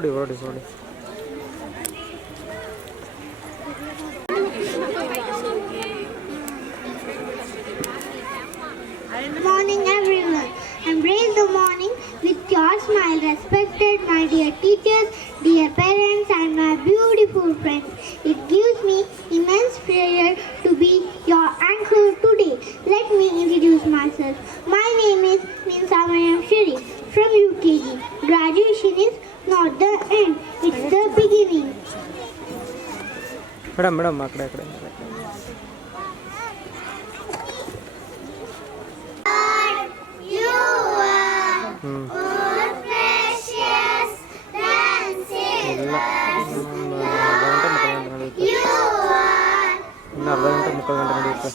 ಹೊಡಿ Morning everyone. Embrace the morning with your smile. Respected my dear teachers, dear parents and my beautiful friends. It gives me immense pleasure to be your anchor today. Let me introduce myself. My name is Minsa Mayam Sharif from UKG. Graduation is not the end, it's the beginning. Madam ಆ ಕಡೆ ಇನ್ನು ಅರ್ಧ ಗಂಟೆ ಮುಕ್ಕಾಲು ಗಂಟೆ ನಡೆಯುತ್ತೆ.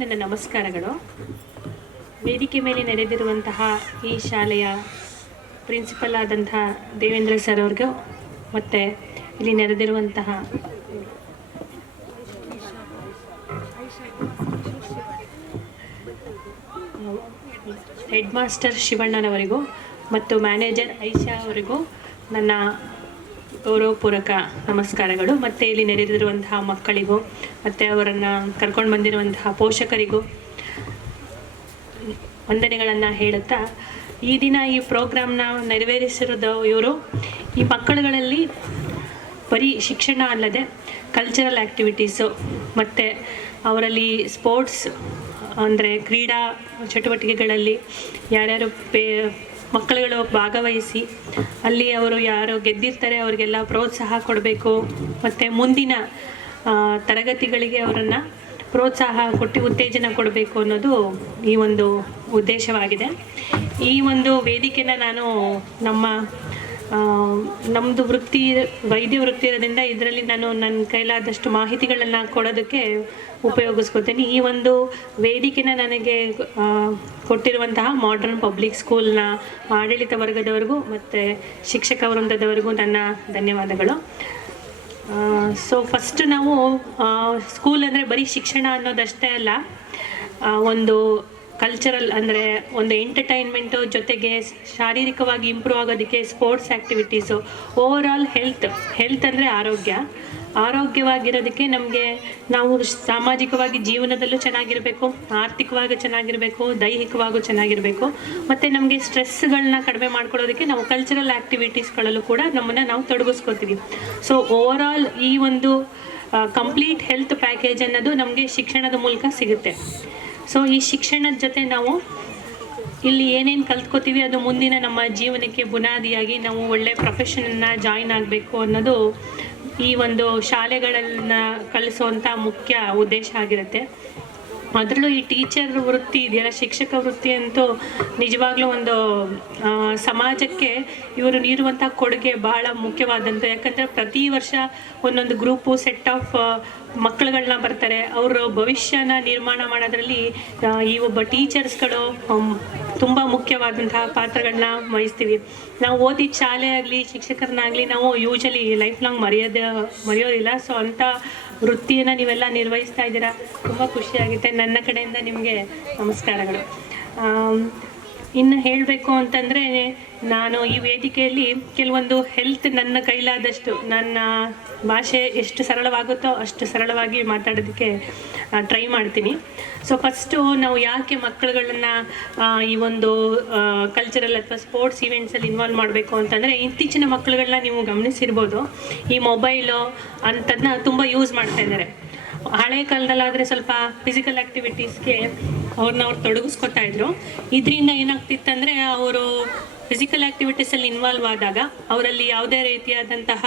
ನನ್ನ ನಮಸ್ಕಾರಗಳು. ವೇದಿಕೆ ಮೇಲೆ ನಡೆದಿರುವಂತಹ ಈ ಶಾಲೆಯ ಪ್ರಿನ್ಸಿಪಲ್ ಆದಂತಹ ದೇವೇಂದ್ರ ಸರ್ ಅವ್ರಿಗೂ ಮತ್ತು ಇಲ್ಲಿ ನೆರೆದಿರುವಂತಹ ಹೆಡ್ ಮಾಸ್ಟರ್ ಶಿವಣ್ಣನವರಿಗೂ ಮತ್ತು ಮ್ಯಾನೇಜರ್ ಐಷಾ ಅವರಿಗೂ ನನ್ನ ಗೌರವಪೂರ್ವಕ ನಮಸ್ಕಾರಗಳು. ಮತ್ತು ಇಲ್ಲಿ ನೆರೆದಿರುವಂತಹ ಮಕ್ಕಳಿಗೂ ಮತ್ತು ಅವರನ್ನು ಕರ್ಕೊಂಡು ಬಂದಿರುವಂತಹ ಪೋಷಕರಿಗೂ ವಂದನೆಗಳನ್ನು ಹೇಳುತ್ತಾ, ಈ ದಿನ ಈ ಪ್ರೋಗ್ರಾಮ್ನ ನೆರವೇರಿಸಿರೋದು ಇವರು ಈ ಮಕ್ಕಳುಗಳಲ್ಲಿ ಬರೀ ಶಿಕ್ಷಣ ಅಲ್ಲದೆ ಕಲ್ಚರಲ್ ಆ್ಯಕ್ಟಿವಿಟೀಸು ಮತ್ತು ಅವರಲ್ಲಿ ಸ್ಪೋರ್ಟ್ಸ್ ಅಂದರೆ ಕ್ರೀಡಾ ಚಟುವಟಿಕೆಗಳಲ್ಲಿ ಯಾರ್ಯಾರು ಮಕ್ಕಳುಗಳು ಭಾಗವಹಿಸಿ ಅಲ್ಲಿ ಅವರು ಯಾರು ಗೆದ್ದಿರ್ತಾರೆ ಅವರಿಗೆಲ್ಲ ಪ್ರೋತ್ಸಾಹ ಕೊಡಬೇಕು, ಮತ್ತು ಮುಂದಿನ ತರಗತಿಗಳಿಗೆ ಅವರನ್ನು ಪ್ರೋತ್ಸಾಹ ಕೊಟ್ಟು ಉತ್ತೇಜನ ಕೊಡಬೇಕು ಅನ್ನೋದು ಈ ಒಂದು ಉದ್ದೇಶವಾಗಿದೆ. ಈ ಒಂದು ವೇದಿಕೆನ ನಾನು ನಮ್ಮದು ವೈದ್ಯ ವೃತ್ತಿ ಇರೋದ್ರಿಂದ ಇದರಲ್ಲಿ ನಾನು ನನ್ನ ಕೈಲಾದಷ್ಟು ಮಾಹಿತಿಗಳನ್ನು ಕೊಡೋದಕ್ಕೆ ಉಪಯೋಗಿಸ್ಕೊತೀನಿ. ಈ ಒಂದು ವೇದಿಕೆನ ನನಗೆ ಕೊಟ್ಟಿರುವಂತಹ ಮಾಡರ್ನ್ ಪಬ್ಲಿಕ್ ಸ್ಕೂಲ್ನ ಆಡಳಿತ ವರ್ಗದವರೆಗೂ ಮತ್ತು ಶಿಕ್ಷಕ ವೃಂದದವರೆಗೂ ನನ್ನ ಧನ್ಯವಾದಗಳು. ಸೊ ಫಸ್ಟ್ ನಾವು ಸ್ಕೂಲ್ ಅಂದರೆ ಬರೀ ಶಿಕ್ಷಣ ಅನ್ನೋದಷ್ಟೇ ಅಲ್ಲ, ಒಂದು ಕಲ್ಚರಲ್ ಅಂದರೆ ಒಂದು ಎಂಟರ್ಟೈನ್ಮೆಂಟು ಜೊತೆಗೆ ಶಾರೀರಿಕವಾಗಿ ಇಂಪ್ರೂವ್ ಆಗೋದಕ್ಕೆ sports activities, over all health ಅಂದರೆ ಆರೋಗ್ಯವಾಗಿರೋದಕ್ಕೆ ನಾವು ಸಾಮಾಜಿಕವಾಗಿ ಜೀವನದಲ್ಲೂ ಚೆನ್ನಾಗಿರಬೇಕು, ಆರ್ಥಿಕವಾಗಿ ಚೆನ್ನಾಗಿರಬೇಕು, ದೈಹಿಕವಾಗೂ ಚೆನ್ನಾಗಿರಬೇಕು, ಮತ್ತು ನಮಗೆ ಸ್ಟ್ರೆಸ್ಗಳನ್ನ ಕಡಿಮೆ ಮಾಡ್ಕೊಳ್ಳೋದಕ್ಕೆ ನಾವು ಕಲ್ಚರಲ್ ಆ್ಯಕ್ಟಿವಿಟೀಸ್ಗಳಲ್ಲೂ ಕೂಡ ನಾವು ತೊಡಗಿಸ್ಕೊತೀವಿ. ಸೊ ಓವರ್ ಆಲ್ ಈ ಒಂದು ಕಂಪ್ಲೀಟ್ ಹೆಲ್ತ್ ಪ್ಯಾಕೇಜ್ ಅನ್ನೋದು ನಮಗೆ ಶಿಕ್ಷಣದ ಮೂಲಕ ಸಿಗುತ್ತೆ. ಸೊ ಈ ಶಿಕ್ಷಣದ ಜೊತೆ ನಾವು ಇಲ್ಲಿ ಏನೇನು ಕಲ್ತ್ಕೋತೀವಿ ಅದು ಮುಂದಿನ ನಮ್ಮ ಜೀವನಕ್ಕೆ ಬುನಾದಿಯಾಗಿ ನಾವು ಒಳ್ಳೆ ಪ್ರೊಫೆಷನನ್ನು ಜಾಯಿನ್ ಆಗಬೇಕು ಅನ್ನೋದು ಈ ಒಂದು ಶಾಲೆಗಳನ್ನು ಕಲಿಸುವಂಥ ಮುಖ್ಯ ಉದ್ದೇಶ ಆಗಿರುತ್ತೆ. ಅದರಲ್ಲೂ ಈ ಟೀಚರ್ ವೃತ್ತಿ ಇದೆಯಲ್ಲ, ಶಿಕ್ಷಕ ವೃತ್ತಿ ಅಂತೂ ನಿಜವಾಗ್ಲೂ ಒಂದು ಸಮಾಜಕ್ಕೆ ಇವರು ನೀಡುವಂಥ ಕೊಡುಗೆ ಬಹಳ ಮುಖ್ಯವಾದಂಥ. ಯಾಕಂದರೆ ಪ್ರತಿ ವರ್ಷ ಒಂದೊಂದು ಗ್ರೂಪು ಸೆಟ್ ಆಫ್ ಮಕ್ಕಳುಗಳನ್ನ ಬರ್ತಾರೆ, ಅವರು ಭವಿಷ್ಯನ ನಿರ್ಮಾಣ ಮಾಡೋದ್ರಲ್ಲಿ ಈ ಒಬ್ಬ ಟೀಚರ್ಸ್ಗಳು ತುಂಬ ಮುಖ್ಯವಾದಂತಹ ಪಾತ್ರಗಳನ್ನ ವಹಿಸ್ತೀವಿ. ನಾವು ಓದಿದ ಶಾಲೆ ಆಗಲಿ ಶಿಕ್ಷಕರನ್ನಾಗಲಿ ನಾವು ಯೂಶಲಿ ಲೈಫ್ ಲಾಂಗ್ ಮರೆಯೋದಿಲ್ಲ. ಸೊ ಅಂಥ ವೃತ್ತಿಯನ್ನು ನೀವೆಲ್ಲ ನಿರ್ವಹಿಸ್ತಾ ಇದ್ದೀರಾ, ತುಂಬ ಖುಷಿಯಾಗುತ್ತೆ. ನನ್ನ ಕಡೆಯಿಂದ ನಿಮಗೆ ನಮಸ್ಕಾರಗಳು. ಇನ್ನು ಹೇಳಬೇಕು ಅಂತಂದರೆ, ನಾನು ಈ ವೇದಿಕೆಯಲ್ಲಿ ಕೆಲವೊಂದು ಹೆಲ್ತ್ ನನ್ನ ಕೈಲಾದಷ್ಟು ನನ್ನ ಭಾಷೆ ಎಷ್ಟು ಸರಳವಾಗುತ್ತೋ ಅಷ್ಟು ಸರಳವಾಗಿ ಮಾತಾಡೋದಕ್ಕೆ ಟ್ರೈ ಮಾಡ್ತೀನಿ. ಸೊ ಫಸ್ಟು ನಾವು ಯಾಕೆ ಮಕ್ಕಳುಗಳನ್ನು ಈ ಒಂದು ಕಲ್ಚರಲ್ ಅಥವಾ ಸ್ಪೋರ್ಟ್ಸ್ ಈವೆಂಟ್ಸಲ್ಲಿ ಇನ್ವಾಲ್ವ್ ಮಾಡಬೇಕು ಅಂತಂದರೆ, ಇತ್ತೀಚಿನ ಮಕ್ಕಳುಗಳನ್ನ ನೀವು ಗಮನಿಸಿರ್ಬೋದು, ಈ ಮೊಬೈಲು ಅಂಥದ್ದನ್ನ ತುಂಬ ಯೂಸ್ ಮಾಡ್ತಾ ಇದ್ದಾರೆ. ಹಳೆ ಕಾಲದಲ್ಲಾದರೆ ಸ್ವಲ್ಪ ಫಿಸಿಕಲ್ ಆ್ಯಕ್ಟಿವಿಟೀಸ್ಗೆ ಅವ್ರು ತೊಡಗಿಸ್ಕೊತಾ ಇದ್ರು. ಇದರಿಂದ ಏನಾಗ್ತಿತ್ತಂದರೆ, ಅವರು ಫಿಸಿಕಲ್ ಆ್ಯಕ್ಟಿವಿಟೀಸಲ್ಲಿ ಇನ್ವಾಲ್ವ್ ಆದಾಗ ಅವರಲ್ಲಿ ಯಾವುದೇ ರೀತಿಯಾದಂತಹ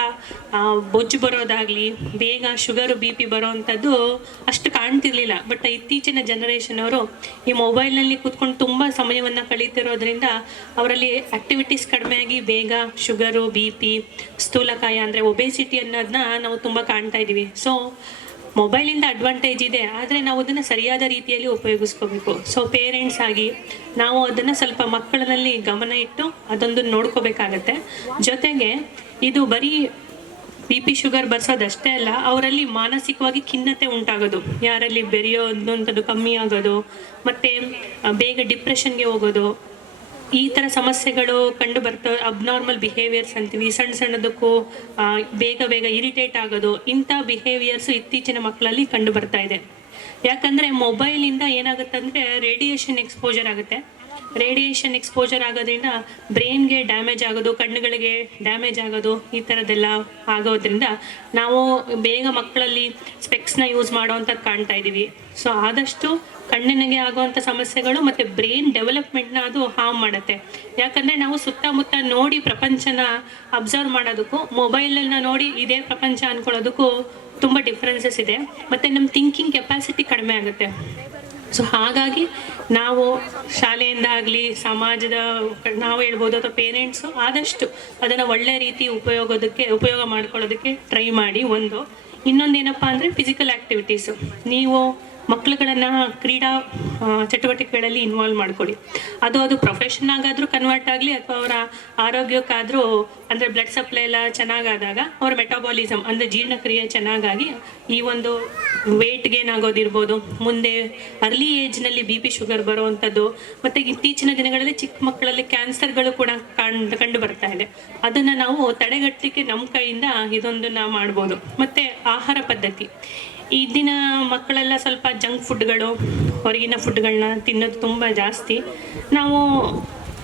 ಬೊಜ್ಜು ಬರೋದಾಗಲಿ, ಬೇಗ ಶುಗರು BP ಬರೋವಂಥದ್ದು ಅಷ್ಟು ಕಾಣ್ತಿರ್ಲಿಲ್ಲ. ಬಟ್ ಇತ್ತೀಚಿನ ಜನ್ರೇಷನ್ ಅವರು ಈ ಮೊಬೈಲ್ನಲ್ಲಿ ಕೂತ್ಕೊಂಡು ತುಂಬ ಸಮಯವನ್ನು ಕಳೀತಿರೋದ್ರಿಂದ ಅವರಲ್ಲಿ ಆ್ಯಕ್ಟಿವಿಟೀಸ್ ಕಡಿಮೆಯಾಗಿ ಬೇಗ ಶುಗರು, BP, ಸ್ಥೂಲಕಾಯ ಅಂದರೆ ಒಬೇಸಿಟಿ ಅನ್ನೋದನ್ನ ನಾವು ತುಂಬ ಕಾಣ್ತಾ ಇದ್ದೀವಿ. ಸೊ ಮೊಬೈಲಿಂದ ಅಡ್ವಾಂಟೇಜ್ ಇದೆ, ಆದರೆ ನಾವು ಅದನ್ನು ಸರಿಯಾದ ರೀತಿಯಲ್ಲಿ ಉಪಯೋಗಿಸ್ಕೋಬೇಕು. ಸೊ ಪೇರೆಂಟ್ಸ್ ಆಗಿ ನಾವು ಅದನ್ನು ಸ್ವಲ್ಪ ಮಕ್ಕಳಲ್ಲಿ ಗಮನ ಇಟ್ಟು ಅದೊಂದು ನೋಡ್ಕೋಬೇಕಾಗತ್ತೆ. ಜೊತೆಗೆ ಇದು ಬರೀ BP ಶುಗರ್ ಬರ್ಸೋದಷ್ಟೇ ಅಲ್ಲ, ಅವರಲ್ಲಿ ಮಾನಸಿಕವಾಗಿ ಖಿನ್ನತೆ ಉಂಟಾಗೋದು, ಯಾರಲ್ಲಿ ಬೆರೆಯೋದಂಥದ್ದು ಕಮ್ಮಿ ಆಗೋದು, ಮತ್ತು ಬೇಗ ಡಿಪ್ರೆಷನ್ಗೆ ಹೋಗೋದು, ಈ ಥರ ಸಮಸ್ಯೆಗಳು ಕಂಡು ಬರ್ತವೆ. ಅಬ್ನಾರ್ಮಲ್ ಬಿಹೇವಿಯರ್ಸ್ ಅಂತೀವಿ, ಸಣ್ಣದಕ್ಕೂ ಬೇಗ ಇರಿಟೇಟ್ ಆಗೋದು, ಇಂಥ ಬಿಹೇವಿಯರ್ಸು ಇತ್ತೀಚಿನ ಮಕ್ಕಳಲ್ಲಿ ಕಂಡು ಬರ್ತಾ ಇದೆ. ಯಾಕಂದರೆ ಮೊಬೈಲಿಂದ ಏನಾಗುತ್ತೆ ಅಂದರೆ ರೇಡಿಯೇಷನ್ ಎಕ್ಸ್ಪೋಜರ್ ಆಗುತ್ತೆ. ರೇಡಿಯೇಷನ್ ಎಕ್ಸ್ಪೋಜರ್ ಆಗೋದ್ರಿಂದ ಬ್ರೈನ್ಗೆ ಡ್ಯಾಮೇಜ್ ಆಗೋದು, ಕಣ್ಣುಗಳಿಗೆ ಡ್ಯಾಮೇಜ್ ಆಗೋದು, ಈ ಥರದ್ದೆಲ್ಲ ಆಗೋದ್ರಿಂದ ನಾವು ಬೇಗ ಮಕ್ಕಳಲ್ಲಿ ಸ್ಪೆಕ್ಸ್ನ ಯೂಸ್ ಮಾಡೋವಂಥದ್ದು ಕಾಣ್ತಾ ಇದ್ದೀವಿ. ಸೊ ಆದಷ್ಟು ಕಣ್ಣಿನಿಗೆ ಆಗುವಂಥ ಸಮಸ್ಯೆಗಳು ಮತ್ತು ಬ್ರೈನ್ ಡೆವಲಪ್ಮೆಂಟ್ನ ಅದು ಹಾರ್ಮ್ ಮಾಡುತ್ತೆ. ಯಾಕಂದರೆ ನಾವು ಸುತ್ತಮುತ್ತ ನೋಡಿ ಪ್ರಪಂಚನ ಅಬ್ಸರ್ವ್ ಮಾಡೋದಕ್ಕೂ ಮೊಬೈಲನ್ನು ನೋಡಿ ಇದೇ ಪ್ರಪಂಚ ಅಂದ್ಕೊಳ್ಳೋದಕ್ಕೂ ತುಂಬ ಡಿಫ್ರೆನ್ಸಸ್ ಇದೆ. ಮತ್ತು ನಮ್ಮ ಥಿಂಕಿಂಗ್ ಕೆಪಾಸಿಟಿ ಕಡಿಮೆ ಆಗುತ್ತೆ. ಸೊ ಹಾಗಾಗಿ ನಾವು ಶಾಲೆಯಿಂದ ಆಗಲಿ ಸಮಾಜದ ನಾವು ಹೇಳ್ಬೋದು ಅಥವಾ ಪೇರೆಂಟ್ಸು ಆದಷ್ಟು ಅದನ್ನು ಒಳ್ಳೆ ರೀತಿ ಉಪಯೋಗ ಮಾಡ್ಕೊಳ್ಳೋದಕ್ಕೆ ಟ್ರೈ ಮಾಡಿ. ಇನ್ನೊಂದೇನಪ್ಪ ಅಂದರೆ ಫಿಸಿಕಲ್ ಆ್ಯಕ್ಟಿವಿಟೀಸು. ನೀವು ಮಕ್ಕಳುಗಳನ್ನು ಕ್ರೀಡಾ ಚಟುವಟಿಕೆಗಳಲ್ಲಿ ಇನ್ವಾಲ್ವ್ ಮಾಡ್ಕೊಳ್ಳಿ. ಅದು ಪ್ರೊಫೆಷನ್ ಆಗಾದರೂ ಕನ್ವರ್ಟ್ ಆಗಲಿ ಅಥವಾ ಅವರ ಆರೋಗ್ಯಕ್ಕಾದರೂ, ಅಂದರೆ ಬ್ಲಡ್ ಸಪ್ಲೈ ಎಲ್ಲ ಚೆನ್ನಾಗಾದಾಗ ಅವರ ಮೆಟಾಬಾಲಿಸಮ್ ಅಂದರೆ ಜೀರ್ಣಕ್ರಿಯೆ ಚೆನ್ನಾಗಾಗಿ ಈ ಒಂದು ವೇಟ್ ಗೇನ್ ಆಗೋದಿರ್ಬೋದು, ಮುಂದೆ ಅರ್ಲಿ ಏಜ್ನಲ್ಲಿ BP ಶುಗರ್ ಬರುವಂಥದ್ದು, ಮತ್ತು ಇತ್ತೀಚಿನ ದಿನಗಳಲ್ಲಿ ಚಿಕ್ಕ ಮಕ್ಕಳಲ್ಲಿ ಕ್ಯಾನ್ಸರ್ಗಳು ಕೂಡ ಕಂಡು ಬರ್ತಾ ಇದೆ. ಅದನ್ನು ನಾವು ತಡೆಗಟ್ಟಲಿಕ್ಕೆ ನಮ್ಮ ಕೈಯಿಂದ ಇದೊಂದನ್ನು ಮಾಡ್ಬೋದು. ಮತ್ತು ಆಹಾರ ಪದ್ಧತಿ, ಈ ದಿನ ಮಕ್ಕಳೆಲ್ಲ ಸ್ವಲ್ಪ ಜಂಕ್ ಫುಡ್ಗಳು, ಹೊರಗಿನ ಫುಡ್ಗಳನ್ನ ತಿನ್ನೋದು ತುಂಬ ಜಾಸ್ತಿ. ನಾವು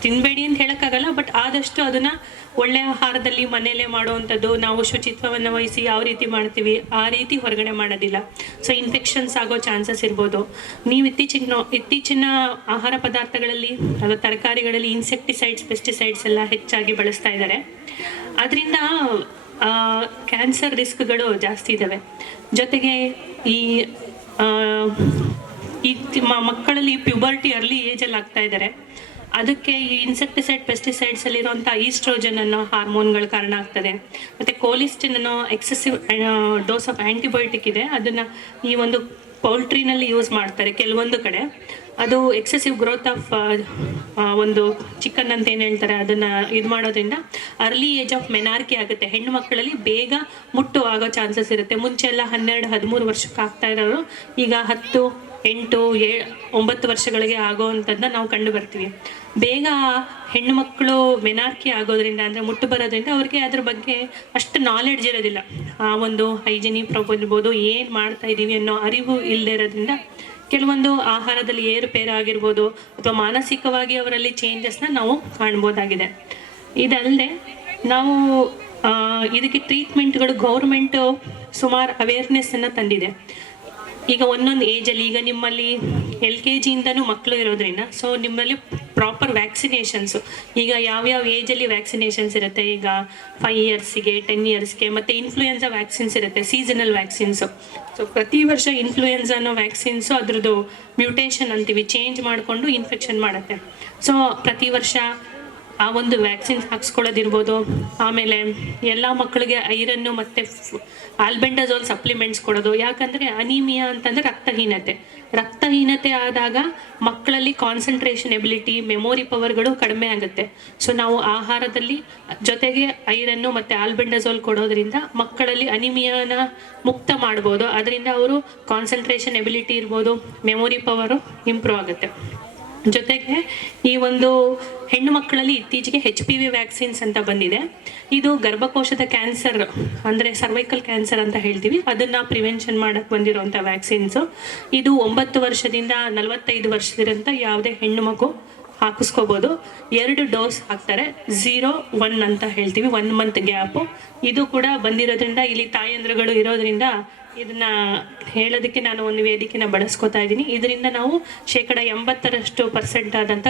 ತಿನ್ನಬೇಡಿ ಅಂತ ಹೇಳೋಕ್ಕಾಗಲ್ಲ, ಬಟ್ ಆದಷ್ಟು ಅದನ್ನು ಒಳ್ಳೆಯ ಆಹಾರದಲ್ಲಿ ಮನೆಯಲ್ಲೇ ಮಾಡುವಂಥದ್ದು, ನಾವು ಶುಚಿತ್ವವನ್ನು ವಹಿಸಿ ಯಾವ ರೀತಿ ಮಾಡ್ತೀವಿ ಆ ರೀತಿ ಹೊರಗಡೆ ಮಾಡೋದಿಲ್ಲ. ಸೊ ಇನ್ಫೆಕ್ಷನ್ಸ್ ಆಗೋ ಚಾನ್ಸಸ್ ಇರ್ಬೋದು. ನೀವು ಇತ್ತೀಚಿನ ಆಹಾರ ಪದಾರ್ಥಗಳಲ್ಲಿ ಅದು ತರಕಾರಿಗಳಲ್ಲಿ ಇನ್ಸೆಕ್ಟಿಸೈಡ್ಸ್, ಪೆಸ್ಟಿಸೈಡ್ಸ್ ಎಲ್ಲ ಹೆಚ್ಚಾಗಿ ಬಳಸ್ತಾ ಇದ್ದಾರೆ. ಅದರಿಂದ ಕ್ಯಾನ್ಸರ್ ರಿಸ್ಕ್ಗಳು ಜಾಸ್ತಿ ಇದ್ದಾವೆ. ಜೊತೆಗೆ ಈ ಮಕ್ಕಳಲ್ಲಿ ಪ್ಯೂಬರ್ಟಿ ಅರ್ಲಿ ಏಜಲ್ಲಿ ಆಗ್ತಾ ಇದ್ದಾರೆ. ಅದಕ್ಕೆ ಈ ಇನ್ಸೆಕ್ಟಿಸೈಡ್, ಪೆಸ್ಟಿಸೈಡ್ಸ್ ಅಲ್ಲಿರುವಂಥ ಈಸ್ಟ್ರೋಜನ್ ಅನ್ನೋ ಹಾರ್ಮೋನ್ಗಳು ಕಾರಣ ಆಗ್ತದೆ. ಮತ್ತು ಕೋಲಿಸ್ಟಿನ್ ಅನ್ನೋ ಎಕ್ಸೆಸಿವ್ ಡೋಸ್ ಆಫ್ ಆ್ಯಂಟಿಬಯೋಟಿಕ್ ಇದೆ, ಅದನ್ನು ಈ ಒಂದು ಪೌಲ್ಟ್ರಿನಲ್ಲಿ ಯೂಸ್ ಮಾಡ್ತಾರೆ ಕೆಲವೊಂದು ಕಡೆ. ಅದು ಎಕ್ಸೆಸಿವ್ ಗ್ರೋತ್ ಆಫ್ ಒಂದು ಚಿಕನ್ ಅಂತ ಏನು ಹೇಳ್ತಾರೆ ಅದನ್ನು ಇದು ಮಾಡೋದ್ರಿಂದ ಅರ್ಲಿ ಏಜ್ ಆಫ್ ಮೆನಾರ್ಕಿ ಆಗುತ್ತೆ. ಹೆಣ್ಣು ಮಕ್ಕಳಲ್ಲಿ ಬೇಗ ಮುಟ್ಟು ಆಗೋ ಚಾನ್ಸಸ್ ಇರುತ್ತೆ. ಮುಂಚೆ ಎಲ್ಲ 12-13 ವರ್ಷಕ್ಕೆ ಆಗ್ತಾ ಇರೋರು ಈಗ 10, 8, 9 ವರ್ಷಗಳಿಗೆ ಆಗೋವಂಥದ್ದನ್ನ ನಾವು ಕಂಡು ಬರ್ತೀವಿ. ಬೇಗ ಹೆಣ್ಣು ಮಕ್ಕಳು ಮೆನಾರ್ಕಿ ಆಗೋದ್ರಿಂದ, ಅಂದರೆ ಮುಟ್ಟು ಬರೋದ್ರಿಂದ ಅವ್ರಿಗೆ ಅದ್ರ ಬಗ್ಗೆ ಅಷ್ಟು ನಾಲೆಡ್ಜ್ ಇರೋದಿಲ್ಲ. ಆ ಒಂದು ಹೈಜಿನಿಕ್ ಇರ್ಬೋದು, ಏನು ಮಾಡ್ತಾ ಇದ್ದೀವಿ ಅನ್ನೋ ಅರಿವು ಇಲ್ಲದೆ ಇರೋದ್ರಿಂದ ಕೆಲವೊಂದು ಆಹಾರದಲ್ಲಿ ಏರುಪೇರು ಆಗಿರ್ಬೋದು ಅಥವಾ ಮಾನಸಿಕವಾಗಿ ಅವರಲ್ಲಿ ಚೇಂಜಸ್ನ ನಾವು ಕಾಣ್ಬೋದಾಗಿದೆ. ಇದಲ್ಲದೆ ನಾವು ಇದಕ್ಕೆ ಟ್ರೀಟ್ಮೆಂಟ್ಗಳು ಗೌರ್ಮೆಂಟು ಸುಮಾರು ಅವೇರ್ನೆಸ್ಸನ್ನು ತಂದಿದೆ. ಈಗ ಒಂದೊಂದು ಏಜಲ್ಲಿ, ಈಗ ನಿಮ್ಮಲ್ಲಿ LKGಯಿಂದನೂ ಮಕ್ಕಳು ಇರೋದ್ರಿಂದ ಸೊ ನಿಮ್ಮಲ್ಲಿ ಪ್ರಾಪರ್ ವ್ಯಾಕ್ಸಿನೇಷನ್ಸು ಈಗ ಯಾವ್ಯಾವ ಏಜಲ್ಲಿ ವ್ಯಾಕ್ಸಿನೇಷನ್ಸ್ ಇರುತ್ತೆ. ಈಗ 5 ಇಯರ್ಸಿಗೆ, 10 ಇಯರ್ಸ್ಗೆ, ಮತ್ತು ಇನ್ಫ್ಲೂಯೆನ್ಸಾ ವ್ಯಾಕ್ಸಿನ್ಸ್ ಇರುತ್ತೆ, ಸೀಸನಲ್ ವ್ಯಾಕ್ಸಿನ್ಸು. ಸೊ ಪ್ರತಿ ವರ್ಷ ಇನ್ಫ್ಲೂಯೆನ್ಸಾ ಅನ್ನೋ ವ್ಯಾಕ್ಸಿನ್ಸು ಅದ್ರದ್ದು ಮ್ಯೂಟೇಷನ್ ಅಂತೀವಿ, ಚೇಂಜ್ ಮಾಡಿಕೊಂಡು ಇನ್ಫೆಕ್ಷನ್ ಮಾಡುತ್ತೆ. ಸೊ ಪ್ರತಿ ವರ್ಷ ಆ ಒಂದು ವ್ಯಾಕ್ಸಿನ್ಸ್ ಹಾಕ್ಸ್ಕೊಳ್ಳೋದಿರ್ಬೋದು. ಆಮೇಲೆ ಎಲ್ಲ ಮಕ್ಕಳಿಗೆ ಐರನ್ನು ಮತ್ತು ಆಲ್ಬೆಂಡಜೋಲ್ ಸಪ್ಲಿಮೆಂಟ್ಸ್ ಕೊಡೋದು. ಯಾಕಂದರೆ ಅನೀಮಿಯಾ ಅಂತಂದರೆ ರಕ್ತಹೀನತೆ ಆದಾಗ ಮಕ್ಕಳಲ್ಲಿ ಕಾನ್ಸಂಟ್ರೇಷನ್ ಎಬಿಲಿಟಿ, ಮೆಮೊರಿ ಪವರ್ಗಳು ಕಡಿಮೆ ಆಗುತ್ತೆ. ಸೊ ನಾವು ಆಹಾರದಲ್ಲಿ ಜೊತೆಗೆ ಐರನ್ನು ಮತ್ತು ಆಲ್ಬೆಂಡಜೋಲ್ ಕೊಡೋದ್ರಿಂದ ಮಕ್ಕಳಲ್ಲಿ ಅನಿಮಿಯಾನ ಮುಕ್ತ ಮಾಡ್ಬೋದು. ಅದರಿಂದ ಅವರು ಕಾನ್ಸಂಟ್ರೇಷನ್ ಎಬಿಲಿಟಿ ಇರ್ಬೋದು, ಮೆಮೊರಿ ಪವರು ಇಂಪ್ರೂವ್ ಆಗುತ್ತೆ. ಜೊತೆಗೆ ಈ ಒಂದು ಹೆಣ್ಣು ಮಕ್ಕಳಲ್ಲಿ ಇತ್ತೀಚೆಗೆ HPV ವ್ಯಾಕ್ಸಿನ್ಸ್ ಅಂತ ಬಂದಿದೆ. ಇದು ಗರ್ಭಕೋಶದ ಕ್ಯಾನ್ಸರ್, ಅಂದರೆ ಸರ್ವೈಕಲ್ ಕ್ಯಾನ್ಸರ್ ಅಂತ ಹೇಳ್ತೀವಿ, ಅದನ್ನು ಪ್ರಿವೆನ್ಷನ್ ಮಾಡೋಕ್ಕೆ ಬಂದಿರೋಂಥ ವ್ಯಾಕ್ಸಿನ್ಸು. ಇದು 9 ವರ್ಷದಿಂದ 45 ವರ್ಷದಿರಂಥ ಯಾವುದೇ ಹೆಣ್ಣು ಮಗು ಹಾಕಿಸ್ಕೋಬೋದು. 2 ಡೋಸ್ ಹಾಕ್ತಾರೆ, 0-1 ಅಂತ ಹೇಳ್ತೀವಿ, 1 ಮಂತ್ ಗ್ಯಾಪು. ಇದು ಕೂಡ ಬಂದಿರೋದ್ರಿಂದ ಇಲ್ಲಿ ತಾಯಂದ್ರುಗಳು ಇರೋದ್ರಿಂದ ಇದನ್ನ ಹೇಳೋದಕ್ಕೆ ನಾನು ಒಂದು ವೇದಿಕೆನ ಬಳಸ್ಕೊತಾ ಇದ್ದೀನಿ. ಇದರಿಂದ ನಾವು 80% ಆದಂಥ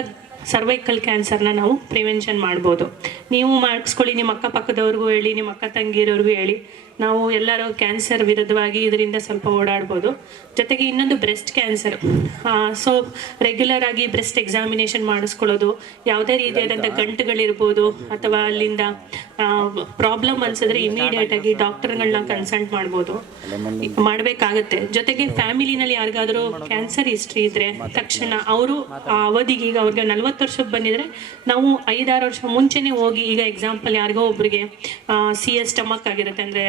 ಸರ್ವೈಕಲ್ ಕ್ಯಾನ್ಸರ್ನ ನಾವು ಪ್ರಿವೆನ್ಷನ್ ಮಾಡ್ಬೋದು. ನೀವು ಮಾಡಿಸ್ಕೊಳ್ಳಿ, ನಿಮ್ಮ ಅಕ್ಕಪಕ್ಕದವ್ರಿಗೂ ಹೇಳಿ, ನಿಮ್ಮ ಅಕ್ಕ ತಂಗಿರೋರ್ಗೂ ಹೇಳಿ. ನಾವು ಎಲ್ಲರೂ ಕ್ಯಾನ್ಸರ್ ವಿರುದ್ಧವಾಗಿ ಇದರಿಂದ ಸ್ವಲ್ಪ ಓಡಾಡ್ಬೋದು. ಜೊತೆಗೆ ಇನ್ನೊಂದು ಬ್ರೆಸ್ಟ್ ಕ್ಯಾನ್ಸರ್. ಸೊ ರೆಗ್ಯುಲರ್ ಆಗಿ ಬ್ರೆಸ್ಟ್ ಎಕ್ಸಾಮಿನೇಷನ್ ಮಾಡಿಸ್ಕೊಳ್ಳೋದು, ಯಾವುದೇ ರೀತಿಯಾದಂಥ ಗಂಟುಗಳಿರ್ಬೋದು ಅಥವಾ ಅಲ್ಲಿಂದ ಪ್ರಾಬ್ಲಮ್ ಅನ್ಸಿದ್ರೆ ಇಮಿಡಿಯೇಟಾಗಿ ಡಾಕ್ಟರ್ಗಳನ್ನ ಕನ್ಸಲ್ಟ್ ಮಾಡಬೇಕಾಗತ್ತೆ. ಜೊತೆಗೆ ಫ್ಯಾಮಿಲಿನಲ್ಲಿ ಯಾರಿಗಾದರೂ ಕ್ಯಾನ್ಸರ್ ಹಿಸ್ಟ್ರಿ ಇದ್ರೆ ತಕ್ಷಣ ಅವರು ಆ ಅವಧಿಗೆ, ಈಗ ಅವ್ರಿಗೆ 40 ವರ್ಷಕ್ಕೆ ಬಂದಿದ್ರೆ ನಾವು 5-6 ವರ್ಷ ಮುಂಚೆನೇ ಹೋಗಿ, ಈಗ ಎಕ್ಸಾಂಪಲ್ ಯಾರಿಗೋ ಒಬ್ರಿಗೆ CS ಸ್ಟಮಕ್ ಆಗಿರುತ್ತೆ, ಅಂದರೆ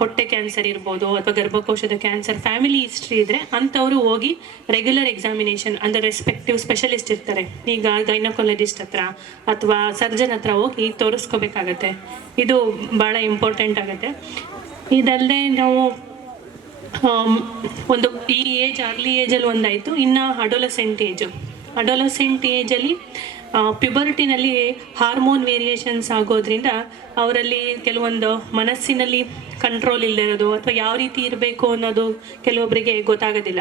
ಹೊಟ್ಟೆ ಕ್ಯಾನ್ಸರ್ ಇರ್ಬೋದು ಅಥವಾ ಗರ್ಭಕೋಶದ ಕ್ಯಾನ್ಸರ್, ಫ್ಯಾಮಿಲಿ ಹಿಸ್ಟ್ರಿ ಇದ್ರೆ ಅಂಥವರು ಹೋಗಿ ರೆಗ್ಯುಲರ್ ಎಕ್ಸಾಮಿನೇಷನ್, ಅಂದರೆ ರೆಸ್ಪೆಕ್ಟಿವ್ ಸ್ಪೆಷಲಿಸ್ಟ್ ಇರ್ತಾರೆ, ಈಗ ಗೈನಕಾಲಜಿಸ್ಟ್ ಹತ್ರ ಅಥವಾ ಸರ್ಜನ್ ಹತ್ರ ಹೋಗಿ ತೋರಿಸ್ಕೋಬೇಕಾಗತ್ತೆ. ಇದು ಭಾಳ ಇಂಪಾರ್ಟೆಂಟ್ ಆಗುತ್ತೆ. ಇದಲ್ಲದೆ ನಾವು ಒಂದು ಈ ಏಜ್, ಅರ್ಲಿ ಏಜಲ್ಲಿ ಒಂದಾಯಿತು. ಇನ್ನು ಅಡೋಲಸೆಂಟ್ ಏಜಲ್ಲಿ ಪ್ಯುಬರ್ಟಿನಲ್ಲಿ ಹಾರ್ಮೋನ್ ವೇರಿಯೇಷನ್ಸ್ ಆಗೋದ್ರಿಂದ ಅವರಲ್ಲಿ ಕೆಲವೊಂದು ಮನಸ್ಸಿನಲ್ಲಿ ಕಂಟ್ರೋಲ್ ಇಲ್ಲದಿರೋದು ಅಥವಾ ಯಾವ ರೀತಿ ಇರಬೇಕು ಅನ್ನೋದು ಕೆಲವೊಬ್ಬರಿಗೆ ಗೊತ್ತಾಗೋದಿಲ್ಲ.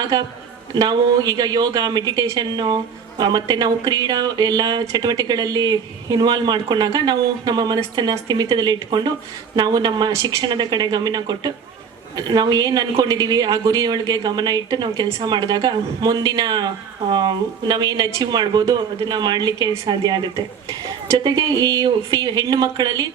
ಆಗ ನಾವು ಈಗ ಯೋಗ, ಮೆಡಿಟೇಷನ್ನು ಮತ್ತು ನಾವು ಕ್ರೀಡಾ ಎಲ್ಲ ಚಟುವಟಿಕೆಗಳಲ್ಲಿ ಇನ್ವಾಲ್ವ್ ಮಾಡ್ಕೊಂಡಾಗ ನಾವು ನಮ್ಮ ಮನಸ್ಸನ್ನು ಸ್ಥಿಮಿತದಲ್ಲಿ ಇಟ್ಕೊಂಡು ನಾವು ನಮ್ಮ ಶಿಕ್ಷಣದ ಕಡೆ ಗಮನ ಕೊಟ್ಟು ನಾವು ಏನು ಅಂದ್ಕೊಂಡಿದ್ದೀವಿ ಆ ಗುರಿಯೊಳಗೆ ಗಮನ ಇಟ್ಟು ನಾವು ಕೆಲಸ ಮಾಡಿದಾಗ ಮುಂದಿನ ನಾವೇನು ಅಚೀವ್ ಮಾಡ್ಬೋದು ಅದನ್ನು ಮಾಡಲಿಕ್ಕೆ ಸಾಧ್ಯ ಆಗುತ್ತೆ. ಜೊತೆಗೆ ಈ ಹೆಣ್ಣು ಮಕ್ಕಳಲ್ಲಿ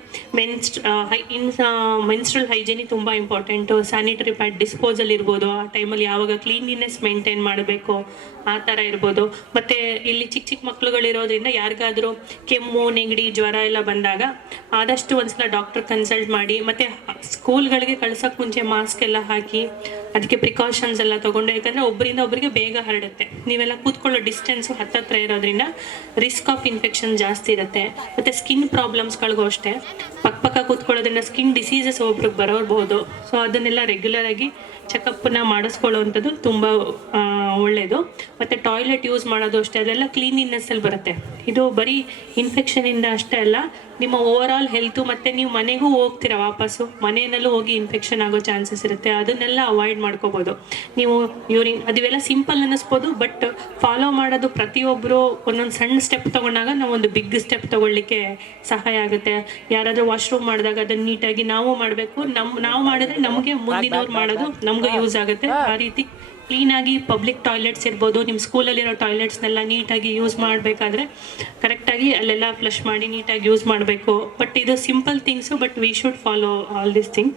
ಮೆನ್ಸ್ಟ್ರಲ್ ಹೈಜೀನಿ ತುಂಬ ಇಂಪಾರ್ಟೆಂಟು. ಸ್ಯಾನಿಟರಿ ಪ್ಯಾಡ್ ಡಿಸ್ಪೋಸಲ್ ಇರ್ಬೋದು, ಆ ಟೈಮಲ್ಲಿ ಯಾವಾಗ ಕ್ಲೀನ್ಲಿನೆಸ್ ಮೇಂಟೈನ್ ಮಾಡಬೇಕು ಆ ಥರ ಇರ್ಬೋದು. ಮತ್ತು ಇಲ್ಲಿ ಚಿಕ್ಕ ಮಕ್ಕಳುಗಳಿರೋದ್ರಿಂದ ಯಾರಿಗಾದರೂ ಕೆಮ್ಮು, ನೆಗಡಿ, ಜ್ವರ ಎಲ್ಲ ಬಂದಾಗ ಆದಷ್ಟು ಒಂದ್ಸಲ ಡಾಕ್ಟರ್ ಕನ್ಸಲ್ಟ್ ಮಾಡಿ, ಮತ್ತು ಸ್ಕೂಲ್ಗಳಿಗೆ ಕಳ್ಸೋಕ್ಕೆ ಮುಂಚೆ ಮಾಸ್ಕ್ ಎಲ್ಲ ಹಾಕಿ ಅದಕ್ಕೆ ಪ್ರಿಕಾಷನ್ಸ್ ಎಲ್ಲ ತೊಗೊಂಡು, ಯಾಕಂದರೆ ಒಬ್ಬರಿಂದ ಒಬ್ಬರಿಗೆ ಬೇಗ ಹರಡುತ್ತೆ. ನೀವೆಲ್ಲ ಕೂತ್ಕೊಳ್ಳೋ ಡಿಸ್ಟೆನ್ಸು ಹತ್ತತ್ರ ಇರೋದ್ರಿಂದ ರಿಸ್ಕ್ ಆಫ್ ಇನ್ಫೆಕ್ಷನ್ ಜಾಸ್ತಿ ಇರುತ್ತೆ. ಮತ್ತು ಸ್ಕಿನ್ ಪ್ರಾಬ್ಲಮ್ಸ್ಗಳಿಗೂ ಅಷ್ಟೇ, ಪಕ್ಕ ಕೂತ್ಕೊಳ್ಳೋದ್ರಿಂದ ಸ್ಕಿನ್ ಡಿಸೀಸಸ್ ಒಬ್ರಿಗೆ ಬರೋಬಹುದು. ಸೊ ಅದನ್ನೆಲ್ಲ ರೆಗ್ಯುಲರ್ ಆಗಿ ಚೆಕಪ್ನ ಮಾಡಿಸ್ಕೊಳ್ಳುವಂಥದ್ದು ತುಂಬ ಒಳ್ಳೆಯದು. ಮತ್ತು ಟಾಯ್ಲೆಟ್ ಯೂಸ್ ಮಾಡೋದು ಅಷ್ಟೇ, ಅದೆಲ್ಲ ಕ್ಲೀನಿನೆಸ್ಸಲ್ಲಿ ಬರುತ್ತೆ. ಇದು ಬರೀ ಇನ್ಫೆಕ್ಷನಿಂದ ಅಷ್ಟೇ ಅಲ್ಲ, ನಿಮ್ಮ ಓವರ್ ಆಲ್ ಹೆಲ್ತು, ಮತ್ತು ನೀವು ಮನೆಗೂ ಹೋಗ್ತೀರ ವಾಪಸ್ಸು, ಮನೆಯಲ್ಲೂ ಹೋಗಿ ಇನ್ಫೆಕ್ಷನ್ ಆಗೋ ಚಾನ್ಸಸ್ ಇರುತ್ತೆ. ಅದನ್ನೆಲ್ಲ ಅವಾಯ್ಡ್ ಮಾಡ್ಕೋಬೋದು ನೀವು. ಯೂರಿನ್ ಅದಿವೆಲ್ಲ ಸಿಂಪಲ್ ಅನ್ನಿಸ್ಬೋದು, ಬಟ್ ಫಾಲೋ ಮಾಡೋದು ಪ್ರತಿಯೊಬ್ಬರು ಒಂದೊಂದು ಸಣ್ಣ ಸ್ಟೆಪ್ ತೊಗೊಂಡಾಗ ನಾವು ಒಂದು ಬಿಗ್ ಸ್ಟೆಪ್ ತೊಗೊಳ್ಳಿಕ್ಕೆ ಸಹಾಯ ಆಗುತ್ತೆ. ಯಾರಾದರೂ ವಾಶ್ರೂಮ್ ಮಾಡಿದಾಗ ಅದನ್ನು ನೀಟಾಗಿ ನಾವು ಮಾಡಬೇಕು. ನಾವು ಮಾಡಿದ್ರೆ ನಮಗೆ ಮುಂದಿನವ್ರು ಮಾಡೋದು ನಮಗೂ ಯೂಸ್ ಆಗುತ್ತೆ. ಆ ರೀತಿ ಕ್ಲೀನಾಗಿ ಪಬ್ಲಿಕ್ ಟಾಯ್ಲೆಟ್ಸ್ ಇರ್ಬೋದು, ನಿಮ್ಮ ಸ್ಕೂಲಲ್ಲಿರೋ ಟಾಯ್ಲೆಟ್ಸ್ನೆಲ್ಲ ನೀಟಾಗಿ ಯೂಸ್ ಮಾಡಬೇಕಾದ್ರೆ ಕರೆಕ್ಟಾಗಿ ಅಲ್ಲೆಲ್ಲ ಫ್ಲಶ್ ಮಾಡಿ ನೀಟಾಗಿ ಯೂಸ್ ಮಾಡಬೇಕು. ಬಟ್ ಇದು simple things, but we should follow all this thing.